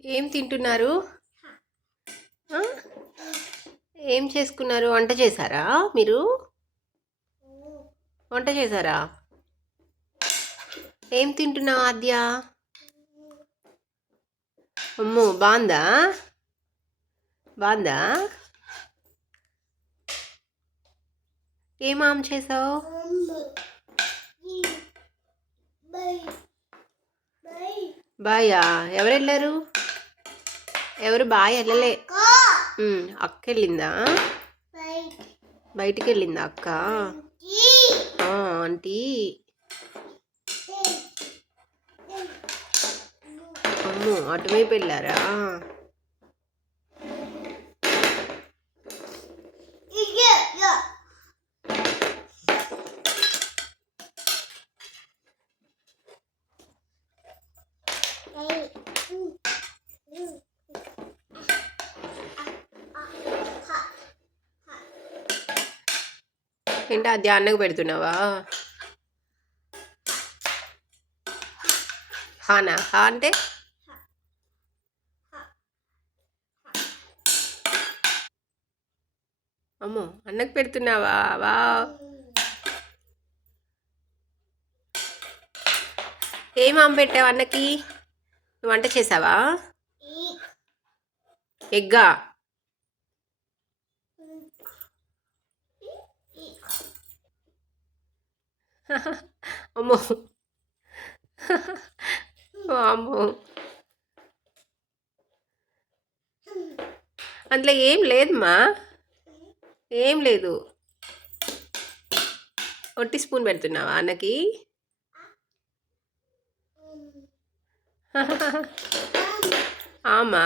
ఏం తింటున్నారు? ఏం చేసుకున్నారు? వంట చేశారా మీరు? వంట చేశారా? ఏం తింటున్నావు ఆద్య? అమ్మో బాందా బాందా ఏం ఆమ్ చేసావు? బాయా. ఎవరు వెళ్ళారు ఎవరు బాయ్ వెళ్ళలే. అక్క. వెళ్ళిందా? బయటికి వెళ్ళిందా అక్క? ఆంటీ. అమ్మో అటువైపు వెళ్ళారా? ఏంటి అది అన్నకు పెడుతున్నావా? హానా? హా అంటే? అమ్మో అన్నకు పెడుతున్నావా? వా ఏం ఆమె పెట్టావు అన్నకి? నువ్వు వంట చేసావా? ఎగ్గా? అమ్మో! అమ్మో అందులో ఏం లేదమ్మా. ఏం లేదు. ఒట్టి స్పూన్ పెడుతున్నావా అన్నకి? ఆమా!